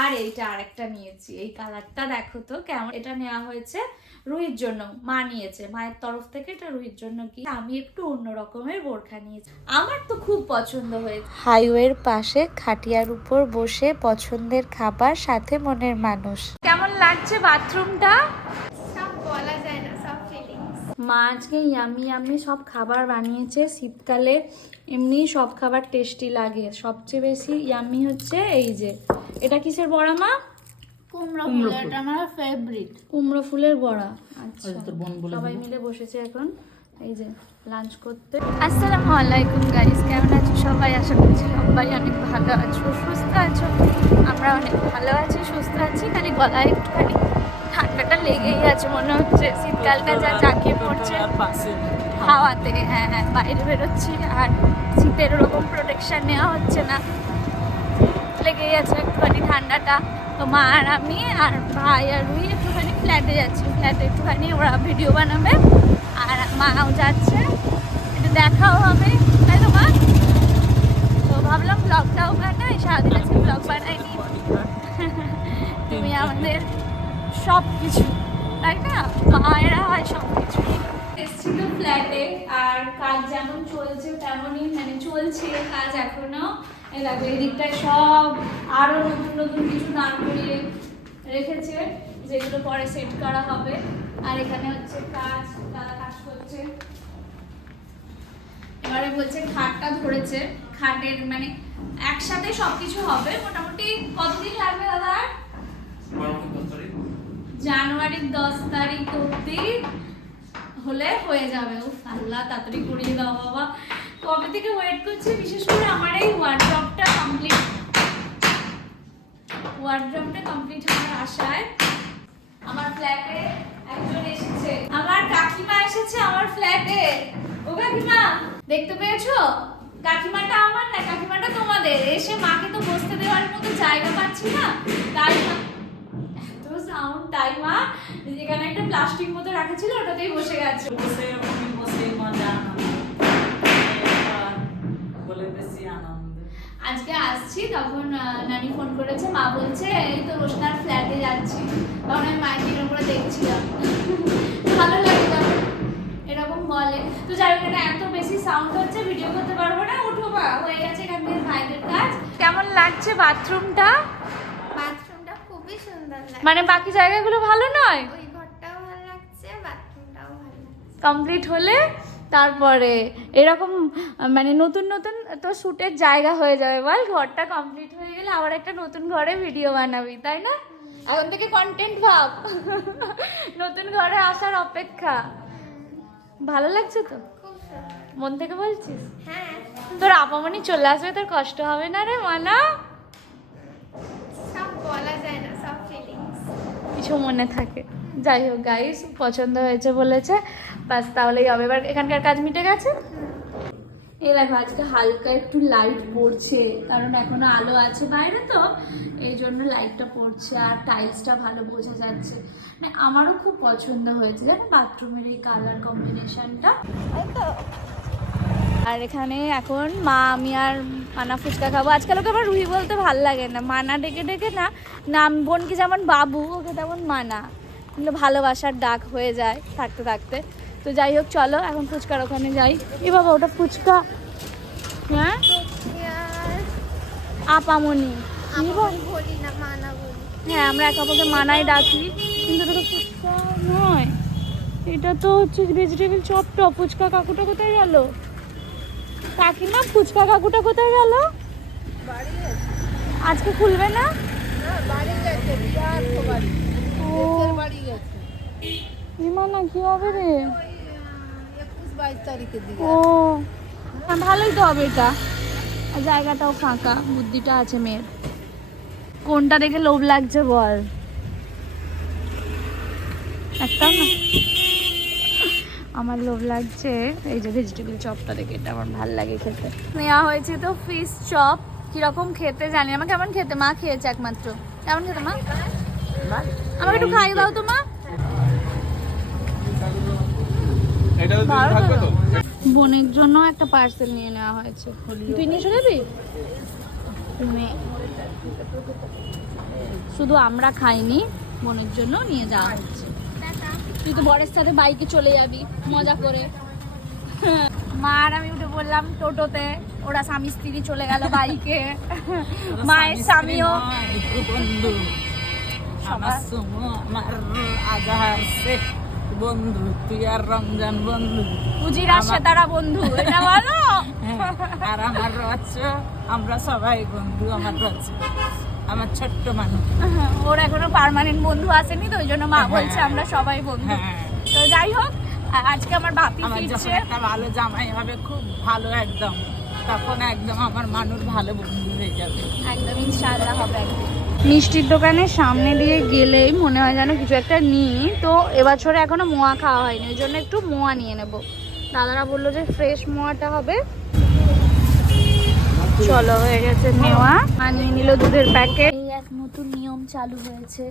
আর এইটা আরেকটা নিয়েছি এই কালারটা দেখো তো কেমন। এটা নেওয়া হয়েছে রুহির জন্য মা নিয়েছে মায়ের তরফ থেকে এটা রুহির জন্য কি। আমি একটু অন্য রকমের বোরখা নিয়েছি আমার তো খুব পছন্দ হয়েছে। হাইওয়ের পাশে খাটিয়ার উপর বসে পছন্দের খাবার সাথে মনের মানুষ। কেমন লাগছে বাথরুমটা সব বলা যায় না সব ফিলিংস মা আজকে ইয়ামি ইয়ামি সব খাবার বানিয়েছে শীতকালে এমনি সব খাবার টেস্টি লাগে। সবচেয়ে বেশি ইয়ামি হচ্ছে এই যে এটা কিসের বড়া মা? কুমড়ো ফুল এটা আমার ফেভারিট কুমড়ো ফুলের বড়া। আচ্ছা সবাই মিলে বসেছে এখন এই যে লাঞ্চ করতে। আসসালামু আলাইকুম গাইস কেমন আছো সবাই? আশা করছি সবাই অনেক ভালো আছো সুস্থ আছো। আমরা অনেক ভালো আছি সুস্থ আছি খালি গলায় একটুখানি ঠান্ডাটা লেগেই আছে মনে হচ্ছে শীতকালটা যা চাকিয়ে পড়ছে হাওয়াতে হ্যাঁ হ্যাঁ বাইরে বেরোচ্ছি আর শীতের ওরকম প্রোটেকশন নেওয়া হচ্ছে না। লেগেই আছে একটুখানি ঠান্ডাটা। তো মা আর আমি আর ভাই আর রুই একটুখানি ফ্ল্যাটে যাচ্ছি। ফ্ল্যাটে একটুখানি ওরা ভিডিও বানাবে আর মাও যাচ্ছে। একটু দেখাও হবে। তাই তো মা? তো ভাবলাম ব্লগটাও বানাই সারাদিন আজকে ব্লগ বানাইনি। তুমি আমাদের সব কিছু তাই না? মায়েরা হয় সব কিছু এসছি তো ফ্ল্যাটে আর কাজ যেমন চলছে তেমনই মানে চলছে কাজ এখনও। এই দেখো এই দিকটায় সব আরও নতুন নতুন কিছু দান করিয়ে রেখেছে যেগুলো পরে সেট করা হবে। আর এখানে হচ্ছে কাজ দাদা কাজ করছে। এবারে বলছে খাটটা ধরেছে খাটের মানে একসাথে সবকিছু হবে। মোটামুটি কতদিন লাগবে দাদা আর? জানুয়ারির দশ তারিখ অব্দি হলে হয়ে যাবে। ও আল্লাহ, তাড়াতাড়ি করিয়ে দাও বাবা। কবে থেকে ওয়েট করছি? বিশেষ করে আমার এই ওয়ার্ড্রপটা কমপ্লিট ওয়ার্ড্রপটা কমপ্লিট হওয়ার আশায় আমার ফ্ল্যাটে একজন এসেছে। আমার কাকিমা এসেছে আমার ফ্ল্যাটে ও কাকিমা, দেখতে পেয়েছ? কাকিমাটা আমার না, কাকিমাটা তোমাদের। এসে মাকে তো বসতে দেওয়ার মতো জায়গা পাচ্ছি না। তাই তাই মা যেখানে একটা প্লাস্টিক মতো রাখা ছিল ওটাতেই বসে গেছে। বসে বসে মজা বলে বেশি আনন্দ। আজকে আসছি তখন নানি ফোন করেছে মা বলছে এই তো রোশনার ফ্ল্যাটে যাচ্ছি। তখন আমি মাইকের উপরে দেখছিলাম। ভালো লাগে তখন এরকম বলে। তো যাই হোক এত বেশি সাউন্ড হচ্ছে ভিডিও করতে পারব না। উঠো বা হয়ে গেছে এখান থেকে ভাইদের কাজ। কেমন লাগছে বাথরুমটা বাথরুমটা খুবই সুন্দর মানে বাকি জায়গাগুলো ভালো নয়? ওই ঘরটাও ভালো লাগছে বাথরুমটাও ভালো লাগছে। কমপ্লিট হলে তারপরে এরকম মানে নতুন নতুন তো শ্যুটের জায়গা হয়ে যাবে বল ঘরটা কমপ্লিট হয়ে গেলে আবার একটা নতুন ঘরে ভিডিও বানাবি তাই না? এখন থেকে কন্টেন্ট ভাব। নতুন ঘরে আসার অপেক্ষা। ভালো লাগছে তো? মন থেকে বলছিস? হ্যাঁ। তোর আপামনি চলে আসবে তোর কষ্ট হবে না রে মানা সব বলা যায় না সব ফিলিংস কিছু মনে থাকে। যাই হোক গাইস পছন্দ হয়েছে বলেছে। বাস তাহলেই হবে। এবার এখানকার কাজ মিটে গেছে? এই দেখো আজকে হালকা একটু লাইট পড়ছে কারণ এখনও আলো আছে বাইরে তো এই জন্য লাইটটা পড়ছে আর টাইলসটা ভালো বোঝা যাচ্ছে। মানে আমারও খুব পছন্দ হয়েছে। জানো বাথরুমের এই কালার কম্বিনেশনটা আর এখানে এখন মা আমি আর মানা ফুচকা খাব। আজকাল ওকে আবার রুহি বলতে ভালো লাগে না। মানা ডেকে ডেকে না নাম বোনকে যেমন বাবু ওকে তেমন মানা। এগুলো ভালোবাসার ডাক হয়ে যায় থাকতে থাকতে। তো যাই হোক চলো এখন ফুচকার ওখানে যাই। এ বাবা ওটা ফুচকা। হ্যাঁ? আপামনি। আমি বলি? না মানা বলি হ্যাঁ আমরা একে অপরকে মানাই ডাকি। কিন্তু তো ফুচকা নয়। এটা তো হচ্ছে ভেজিটেবল চপ টপ ফুচকা কাকুটা কোথায় গেল? কাকিমা ফুচকা কাকুটা কোথায় গেল? আজকে খুলবে না? কি হবে রে? ও। হ্যাঁ, ভালোই তো হবে এটা। জায়গাটাও ফাঁকা বুদ্ধিটা আছে মেয়ের। কোনটা দেখে লোভ লাগছে বল। একটা না? আমার লোভ লাগছে। এই যে ভেজিটেবল চপটা দেখে এটা আমার ভালো লাগে খেতে। নেওয়া হয়েছে তো ফিশ চপ কীরকম খেতে জানি না। আমার কেমন খেতে? মা খেয়েছে একমাত্র। কেমন খেতে মা? আমাকে একটু খাই দাও তো মা। এটা তো ভালো থাকবে তো? বোনের জন্য একটা পার্সেল নিয়ে নেওয়া হয়েছে। তুই নিয়ে চলে শুধু আমরা খাইনি বোনের জন্য নিয়ে যাওয়া হচ্ছে। তুই তো বরের সাথে বাইকে চলে যাবি মজা করে। মা আর আমি উঠে বললাম টোটোতে ওরা স্বামী স্ত্রী চলে গেল বাইকে। মায়ের স্বামীও। বন্ধু। তুই আর রমজান বন্ধু। সেতারা বন্ধু এটা বলো? হ্যাঁ, আর আমার রচ আমরা সবাই বন্ধু আমার রচ। আমার ছোট্ট মানুষ ওর এখনও পার্মানেন্ট বন্ধু আসেনি তো ওই জন্য মা বলছে আমরা সবাই বন্ধু। হ্যাঁ। তো যাই হোক আজকে আমার বাপি ফিরছে। একটা ভালো জামাই হবে খুব ভালো একদম। তখন একদম আমার মানুষ ভালো বন্ধু হয়ে যাবে। একদম ইনশাআল্লাহ হবে। একদিন মিষ্টির দোকানের সামনে দিয়ে গেলেই মনে হয় যেন কিছু একটা নিই। তো এবছরে এখনও মোয়া খাওয়া হয়নি ওই জন্য একটু মোয়া নিয়ে নেব। দাদারা বলল যে ফ্রেশ মোয়াটা হবে। চলো হয়ে গেছে নেওয়া আর নিয়ে নিল দুধের প্যাকেট এই এক নতুন নিয়ম চালু হয়েছে।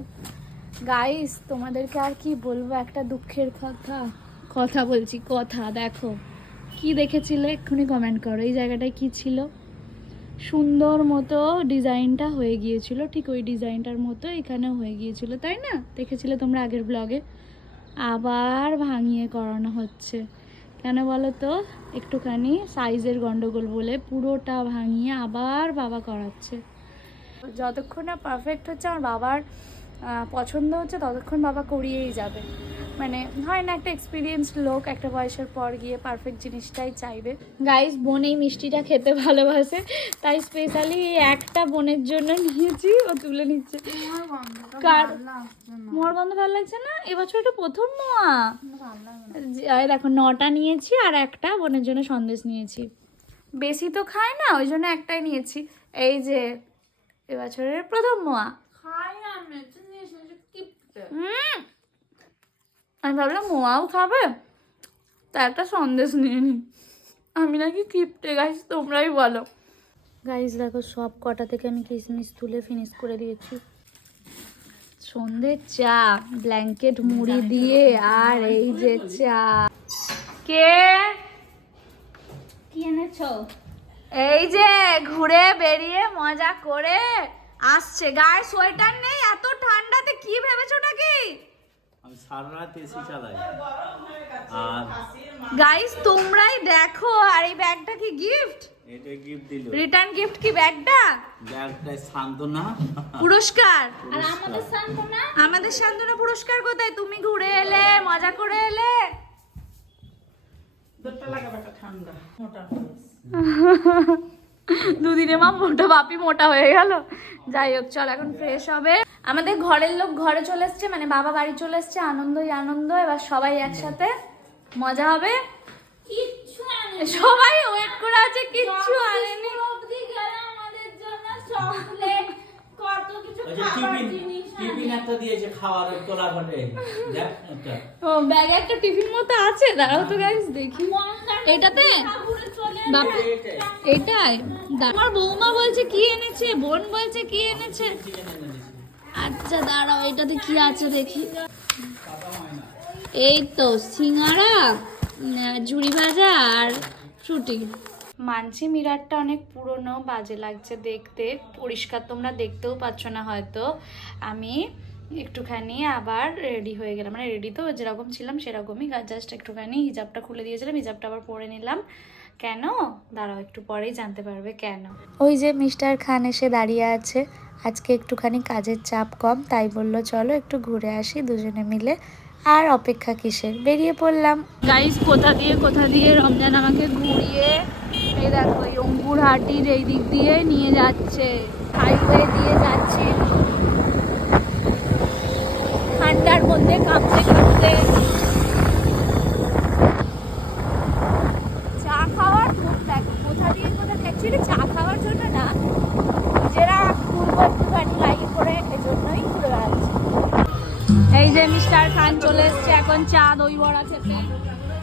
গাইস তোমাদেরকে আর কি বলব? একটা দুঃখের কথা। কথা বলছি কথা দেখো। কি দেখেছিলে? এক্ষুনি কমেন্ট করো। এই জায়গাটায় কি ছিল? সুন্দর মতো ডিজাইনটা হয়ে গিয়েছিল। ঠিক ওই ডিজাইনটার মতো এখানেও হয়ে গিয়েছিল তাই না? দেখেছিলে তোমরা আগের ব্লগে আবার ভাঙিয়ে করানো হচ্ছে। কেন বলো তো একটুখানি সাইজের গন্ডগোল বলে পুরোটা ভাঙিয়ে আবার বাবা করাচ্ছে। যতক্ষণ না পারফেক্ট হচ্ছে, আমার বাবার পছন্দ হচ্ছে ততক্ষণ বাবা করিয়েই যাবে। মানে হয় না একটা এক্সপিরিয়েন্স লোক একটা বয়সের পর গিয়ে পারফেক্ট জিনিসটাই চাইবে। গাইস বোন এই মিষ্টিটা খেতে ভালোবাসে তাই স্পেশালি একটা বোনের জন্য নিয়েছি ও তুলে নিচ্ছে। কার মোয়ার গন্ধ ভালো লাগছে না? এবছর এটা প্রথম মোয়া। দেখো নটা নিয়েছি আর একটা বোনের জন্য সন্দেশ নিয়েছি। বেশি তো খায় না ওই জন্য একটাই নিয়েছি। এই যে এবছরের প্রথম মোয়া। আমি ভাবলাম মোয়াও খাবে? তা একটা সন্দেশ নিয়ে নি। আমি নাকি কিপটে গাইস তোমরাই বলো। গাইস দেখো সব কটা থেকে আমি কিশমিশ তুলে ফিনিশ করে দিয়েছি। সন্ধ্যের চা ব্ল্যাঙ্কেট মুড়ি দিয়ে আর এই যে চা। কে? কি এনেছো? এই যে ঘুরে বেরিয়ে মজা করে আসছে। গায়ে সোয়েটার নেই? এত ঠান্ডাতে কি ভেবেছো নাকি? আমি সারা রাত এসি চালাই। আর গাইস তোমরাই দেখো আর এই ব্যাগটা কি গিফট এটা গিফট দিল। রিটার্ন গিফট কি ব্যাগটা? ব্যাগটায় সান্ত্বনা। পুরস্কার। আর আমাদের সান্তনা আমাদের সান্ত্বনা পুরস্কার কোথায়? তুমি ঘুরে এলে মজা করে এলে। দুধটা লাগাবে ঠান্ডা মোটা দুদিনে মা মোটা বাপি মোটা হয়ে গেল। যাই হোক চল এখন ফ্রেশ হবে। আমাদের ঘরের লোক ঘরে চলে এসছে মানে বাবা বাড়ি চলে এসছে আনন্দই আনন্দ এবার সবাই একসাথে মজা হবে। সবাই ওয়েট করে আছে কিচ্ছু আনেনি। ও ব্যাগে একটা টিফিন মতো আছে দাঁড়াও তো গাইস দেখি। এটাতে এটাই। আমার বৌমা বলছে কি এনেছে? বোন বলছে কি এনেছে? আচ্ছা দাঁড়াও এটাতে কি আছে দেখি। এই তো সিঙ্গারা ঝুড়ি ভাজা আর ফ্রুটি মানছি মিরারটা অনেক পুরনো বাজে লাগছে দেখতে পরিষ্কার তোমরা দেখতেও পাচ্ছ না হয়তো। আমি একটুখানি আবার রেডি হয়ে গেলাম মানে রেডি তো যেরকম ছিলাম সেরকমই জাস্ট একটুখানি হিজাবটা খুলে দিয়েছিলাম হিজাবটা আবার পরে নিলাম। কেন? দাঁড়াও একটু পরেই জানতে পারবে কেন। ওই যে মিস্টার খান এসে দাঁড়িয়ে আছে। আজকে একটুখানি কাজের চাপ কম, তাই বলল, চলো একটু ঘুরে আসি দুজনে মিলে। আর অপেক্ষা কিসের? বেরিয়ে পড়লাম। গাইস কোথা দিয়ে কোথা দিয়ে? রমজান আমাকে ঘুরিয়ে এই দেখো, এই অঙ্কুরহাটির এই দিক দিয়ে নিয়ে যাচ্ছে। হাইওয়ে দিয়ে যাচ্ছি। ঠান্ডার মধ্যে কাঁপতে কাঁপতে চা খাওয়ার খুব দেখো কোথা দিয়ে কোথা অ্যাকচুয়ালি চা খাওয়ার জন্য না নিজেরা ঘুরবো একটুখানি লাইন করে এজন্যই ঘুরে বেড়াচ্ছি এই যে মিস্টার খান চলে এসছে। এখন চা দই বড়া খেতে।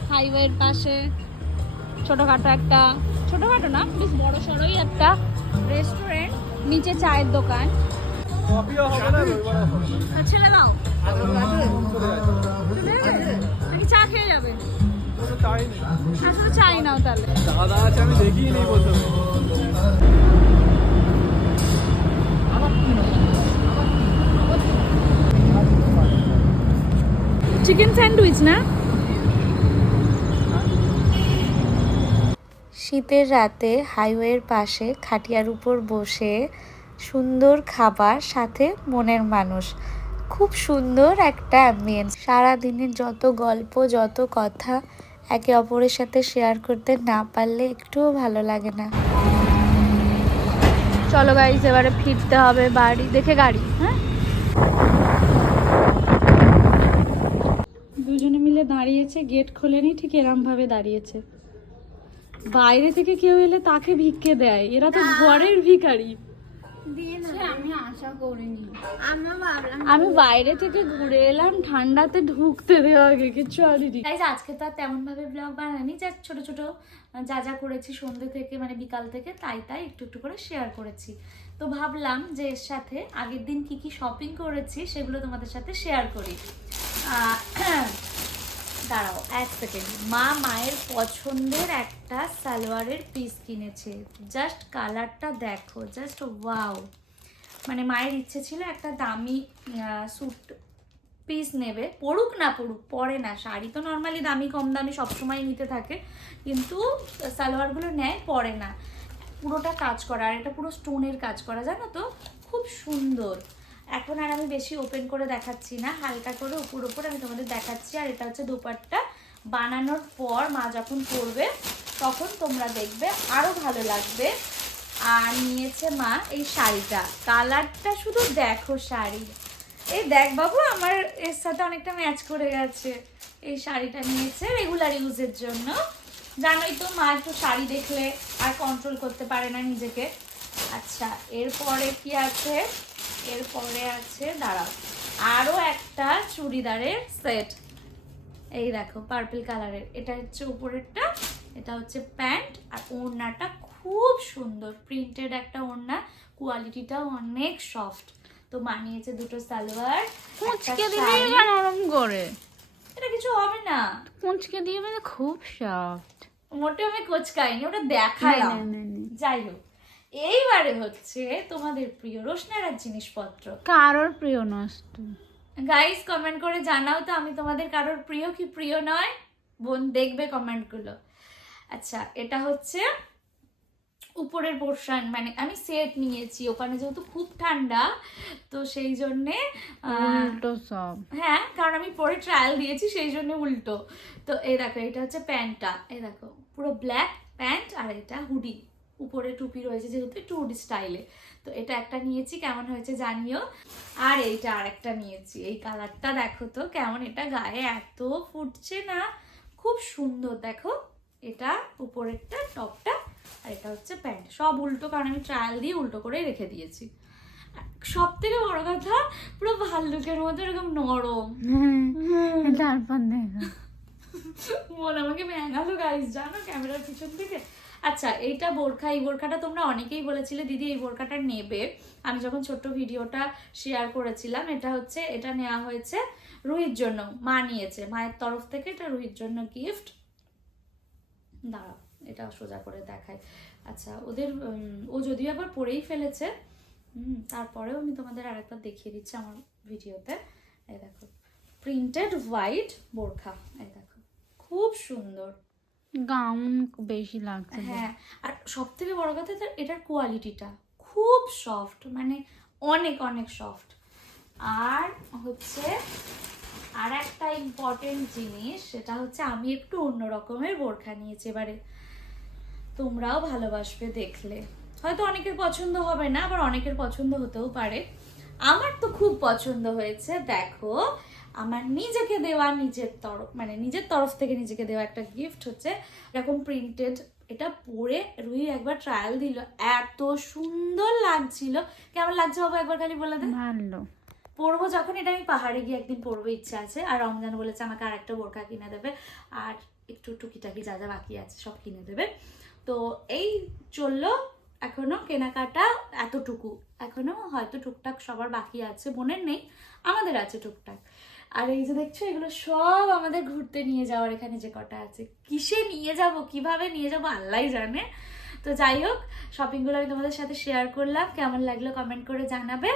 হাইওয়ের পাশে। ছোটোখাটো একটা ছোটোখাটো না, বেশ বড় সড়োই একটা রেস্টুরেন্ট নিচে চায়ের দোকান। ছেড়ে দাও। চা খেয়ে যাবে? চাই নাও তাহলে। দাদা আছে, আমি দেখিয়ে নেই প্রথমে। চিকেন স্যান্ডউইচ না? শীতের রাতে হাইওয়ের পাশে খাটিয়ার উপর বসে সুন্দর খাবার সাথে মনের মানুষ। খুব সুন্দর একটা অ্যাম্বিয়েন্স সারাদিনের যত গল্প যত কথা একে অপরের সাথে শেয়ার করতে না পারলে একটুও ভালো লাগে না। চলো গাইজ এবারে ফিরতে হবে বাড়ি। দেখে গাড়ি হ্যাঁ দুজনে মিলে দাঁড়িয়েছে গেট খোলেনি ঠিক এরম ভাবে দাঁড়িয়েছে। বাইরে থেকে কেউ এলে তাকে ভিক্ষে দেয়। এরা তো ঘরের ভিখারি। দিয়ে আমি আশা করিনি। আমি বাইরে থেকে ঘুরে এলাম ঠান্ডাতে ঢুকতে দেওয়া আগে কিছু আজকে তো আর তেমন ভাবে ব্লগ বানানি জাস্ট ছোট ছোট যা যা করেছি সন্ধ্যে থেকে মানে বিকাল থেকে তাই তাই একটু একটু করে শেয়ার করেছি। তো ভাবলাম যে এর সাথে আগের দিন কি কি শপিং করেছি সেগুলো তোমাদের সাথে শেয়ার করি। আহ, দাঁড়াও, এক সেকেন্ড মা মায়ের পছন্দের একটা সালোয়ারের পিস কিনেছে। জাস্ট কালারটা দেখো জাস্ট ওয়াও মানে মায়ের ইচ্ছে ছিল একটা দামি স্যুট পিস নেবে। পড়ুক না পড়ুক পরে না। শাড়ি তো নর্মালি দামি, কম দামি সবসময় নিতে থাকে। কিন্তু সালোয়ারগুলো নেয়, পরে না। পুরোটা কাজ করা, আর এটা পুরো স্টোনের কাজ করা, জানো তো? খুব সুন্দর। এখন আর আমি বেশি ওপেন করে দেখাচ্ছি না, হালকা করে উপর উপর আমি তোমাদের দেখাচ্ছি। আর এটা হচ্ছে দুপাট্টা বানানোর পর মা যখন পরবে তখন তোমরা দেখবে আরও ভালো লাগবে। আর নিয়েছে মা এই শাড়িটা। কালারটা শুধু দেখো শাড়ি। এই দেখ বাবু, আমার এর সাথে অনেকটা ম্যাচ করে গেছে। এই শাড়িটা নিয়েছে রেগুলার ইউজের জন্য। জানোই তো মা একটু শাড়ি দেখলে আর কন্ট্রোল করতে পারে না নিজেকে। আচ্ছা এরপরে কি আছে? এরপরে আছে দাঁড়াও। আরও একটা চুড়িদারের সেট। এই দেখো পার্পল কালারের এটা হচ্ছে উপরেরটা এটা হচ্ছে প্যান্ট আর ওড়নাটা খুব সুন্দর। প্রিন্টেড একটা ওড়না কোয়ালিটিটাও অনেক সফট। তো মানিয়েছে দুটো সালোয়ার কুঁচকে। এবার নরম করে এটা কিছু হবে না। কুঁচকে দিয়ে মানে খুব সফট মোটে আমি কোচকাইনি ওটা দেখালাম। যাই হোক। এইবারে হচ্ছে তোমাদের প্রিয় রোশনারার জিনিসপত্র। কারোর প্রিয় নষ্ট গাইস কমেন্ট করে জানাও তো আমি তোমাদের কারোর প্রিয় কি প্রিয় নয়? বোন দেখবে কমেন্টগুলো আচ্ছা এটা হচ্ছে উপরের পোর্শন মানে আমি সেট নিয়েছি ওখানে যেহেতু খুব ঠান্ডা তো সেই জন্যে উল্টো সব। হ্যাঁ কারণ আমি পরে ট্রায়াল দিয়েছি সেই জন্য উল্টো। তো এই দেখো এটা হচ্ছে প্যান্টটা। এই দেখো পুরো ব্ল্যাক প্যান্ট আর এটা হুডি উপরে টুপি রয়েছে যেহেতু একটু হুডি স্টাইলে। তো এটা একটা নিয়েছি কেমন হয়েছে জানিও। আর এইটা আরেকটা নিয়েছি এই কালারটা দেখো তো কেমন এটা গায়ে এত ফুটছে না খুব সুন্দর দেখো। এটা উপরেরটা টপটা আর এটা হচ্ছে প্যান্ট। সব উল্টো কারণ আমি ট্রায়াল দিয়ে উল্টো করে রেখে দিয়েছি। সব থেকে বড় কথা পুরো ভাল্লুকের মতো এরকম নরম। তারপর দেখো মন আমাকে ম্যাঙালো গাইস জানো ক্যামেরার পিছন থেকে? আচ্ছা এইটা বোরখা, এই বোরখাটা তোমরা অনেকেই বলেছিলে, দিদি, এই বোরখাটা নেবে। আমি যখন ছোট্ট ভিডিওটা শেয়ার করেছিলাম, এটা হচ্ছে, এটা নেওয়া হয়েছে রুহির জন্য, মা নিয়েছে। মায়ের তরফ থেকে এটা রুহির জন্য গিফট দাঁড়াও এটা সোজা করে দেখাই। আচ্ছা ওদের ও যদিও আবার পরেই ফেলেছে তারপরেও আমি তোমাদের আরেকবার দেখিয়ে দিচ্ছি আমার ভিডিওতে। এই দেখো প্রিন্টেড হোয়াইট বোরখা, এই দেখো, খুব সুন্দর। গাউন বেশি লাগছে হ্যাঁ আর সব থেকে বড় কথা তার এটার কোয়ালিটিটা খুব সফট মানে অনেক অনেক সফট আর হচ্ছে আর একটা ইম্পর্টেন্ট জিনিস, সেটা হচ্ছে আমি একটু অন্য রকমের বোরখা নিয়েছি এবারে। তোমরাও ভালোবাসবে দেখলে। হয়তো অনেকের পছন্দ হবে না, আবার অনেকের পছন্দ হতেও পারে। আমার তো খুব পছন্দ হয়েছে দেখো। আমার নিজেকে দেওয়া নিজের তরফ মানে নিজের তরফ থেকে নিজেকে দেওয়া একটা গিফট হচ্ছে এরকম প্রিন্টেড এটা পরে রুই একবার ট্রায়াল দিল। এত সুন্দর লাগছিল। কেমন লাগছে বাবা একবার খালি বলে দে? ভালো। পরবো যখন এটা আমি পাহাড়ে গিয়ে একদিন পরবো ইচ্ছা আছে। আর রমজান বলেছে আমাকে আর একটা বোরখা কিনে দেবে। আর একটু টুকিটাকি যা যা বাকি আছে সব কিনে দেবে। তো এই চলল এখনও কেনাকাটা এতটুকু। এখনও হয়তো টুকটাক সবার বাকি আছে বোনের নেই, আমাদের আছে টুকটাক। আর এই যে দেখছ, এগুলো সব আমাদের ঘুরতে নিয়ে যাওয়ার এখানে যে কটা আছে। কিসে নিয়ে যাব, কীভাবে নিয়ে যাব, আল্লাহ জানে। তো যাই হোক শপিংগুলো আমি তোমাদের সাথে শেয়ার করলাম। কেমন লাগল কমেন্ট করে জানাবে।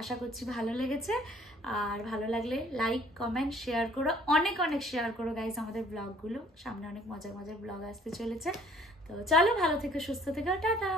আশা করছি ভালো লেগেছে। আর ভালো লাগলে লাইক কমেন্ট শেয়ার করো। অনেক অনেক শেয়ার করো গাইজ আমাদের ব্লগগুলো সামনে অনেক মজার মজার ব্লগ আসতে চলেছে। তো চলো, ভালো থেকো, সুস্থ থেকো, টাটা।